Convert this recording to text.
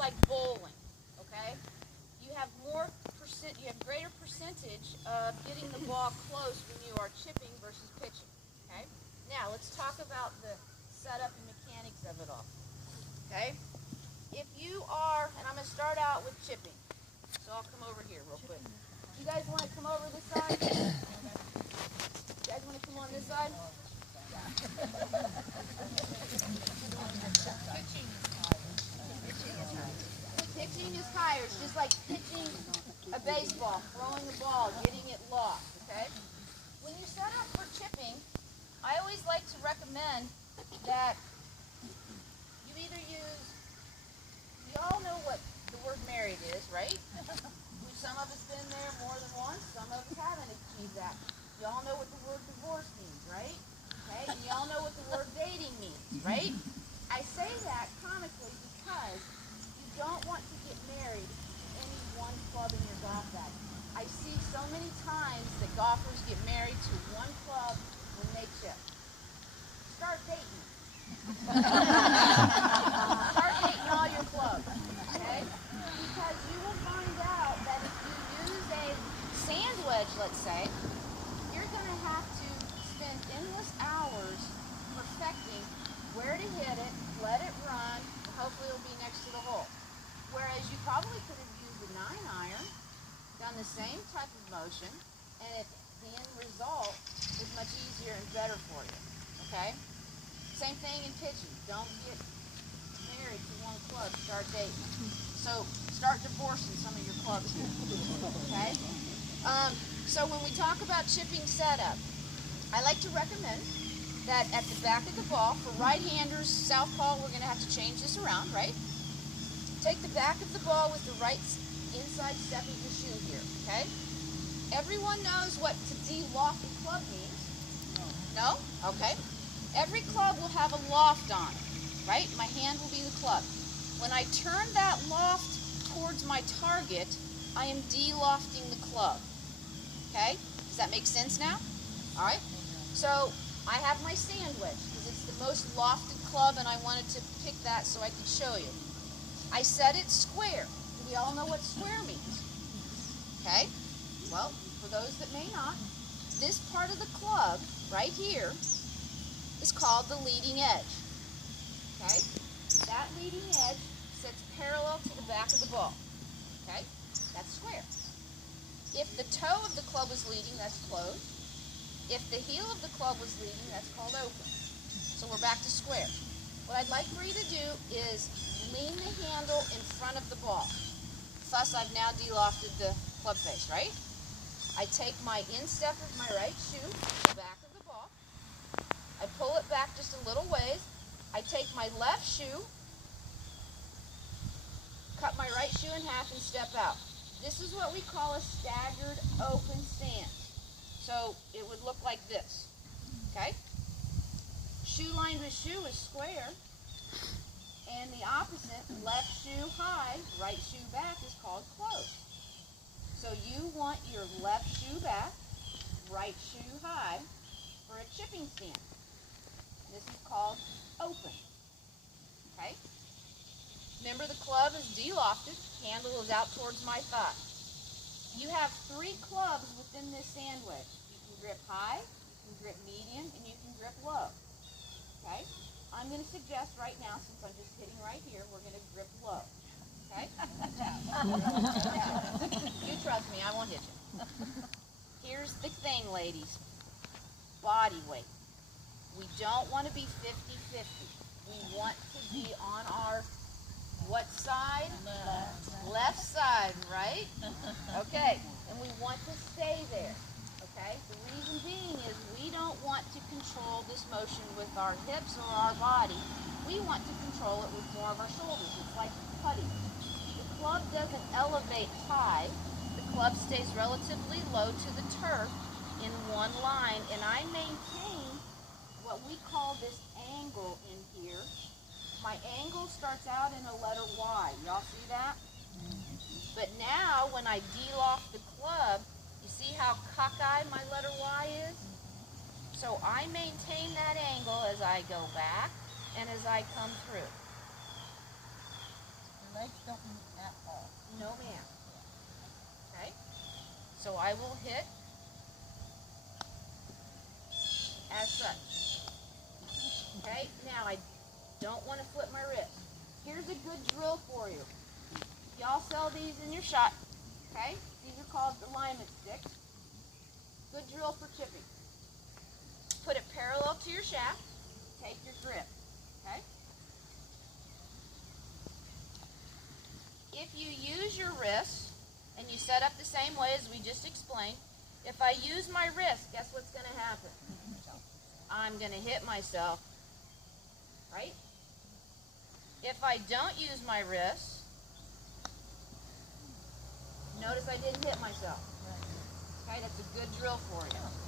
like bowling, okay? You have greater percentage of getting the ball close when you are chipping versus pitching, okay? Now, let's talk about the setup and mechanics of it all, okay? If you are, and I'm going to start out with chipping, so I'll come over here real quick. You guys want to come over this side? You guys want to come on this side? Pitching is higher. It's just like pitching a baseball, throwing a ball, getting it locked, okay? When you set up for chipping, I always like to recommend that you either use, you all know what the word married is, right? Some of us been there more than once, some of us haven't achieved that. You all know what the word divorce means, right? Okay? And you all know what the word dating means, right? I say that comically because you don't want to get married to any one club in your golf bag. I see so many times that golfers get married to one club when they chip. Start dating. Start dating all your clubs, okay? Because you will find out that if you use a sand wedge, let's say, you're going to have to spend endless hours perfecting where to hit it, let it run, and hopefully it'll be next to the hole. Whereas you probably could have used a 9-iron, done the same type of motion, and the end result is much easier and better for you, okay? Same thing in pitching. Don't get married to one club, start dating. So start divorcing some of your clubs here, okay? So when we talk about chipping setup, I like to recommend that at the back of the ball, for right-handers, southpaw, we're going to have to change this around, right? Take the back of the ball with the right inside step of your shoe here, okay? Everyone knows what to de-loft a club means. No? Okay. Every club will have a loft on it, right? My hand will be the club. When I turn that loft towards my target, I am de-lofting the club, okay? Does that make sense now? All right. So I have my sand wedge because it's the most lofted club, and I wanted to pick that so I could show you. I set it square. Do we all know what square means? Okay. Well, for those that may not, this part of the club right here is called the leading edge. Okay? That leading edge sits parallel to the back of the ball. Okay? That's square. If the toe of the club was leading, that's closed. If the heel of the club was leading, that's called open. So we're back to square. What I'd like for you to do is lean the handle in front of the ball. Thus, I've now de-lofted the club face, right? I take my instep of my right shoe, the back of the ball. I pull it back just a little ways. I take my left shoe, cut my right shoe in half, and step out. This is what we call a staggered open stance. So it would look like this, okay? Shoe lined with shoe is square, and the opposite, left shoe high, right shoe back, is called closed. So you want your left shoe back, right shoe high for a chipping stance. This is called open, okay? Remember, the club is de-lofted, handle is out towards my thigh. You have 3 clubs within this sand wedge. You can grip high, you can grip medium, and you can grip low, okay? I'm going to suggest right now, since I'm just hitting right here, we're going to grip low, okay? You trust me, I won't hit you. Here's the thing, ladies. Body weight. We don't want to be 50-50. We want to be on our what side? Left side, right? Okay, and we want to stay there, okay? The reason being is we don't want to control this motion with our hips or our body. We want to control it with more of our shoulders. It's like putting. The club doesn't elevate high. The club stays relatively low to the turf in one line, and I maintain what we call this angle in here. My angle starts out in a letter Y. Y'all see that? But now, when I de-loft the club, you see how cockeyed my letter Y is? So I maintain that angle as I go back and as I come through. legs don't move at all. No, ma'am. Okay? So I will hit as such. Okay? Now I don't want to flip my wrist. Here's a good drill for you. Y'all sell these in your shop. Okay? These are called alignment sticks. Good drill for chipping. Put it parallel to your shaft. Take your grip. Okay? If you use your wrist and you set up the same way as we just explained, if I use my wrist, guess what's going to happen? I'm going to hit myself. Right? If I don't use my wrist, notice I didn't hit myself. Okay, that's a good drill for you.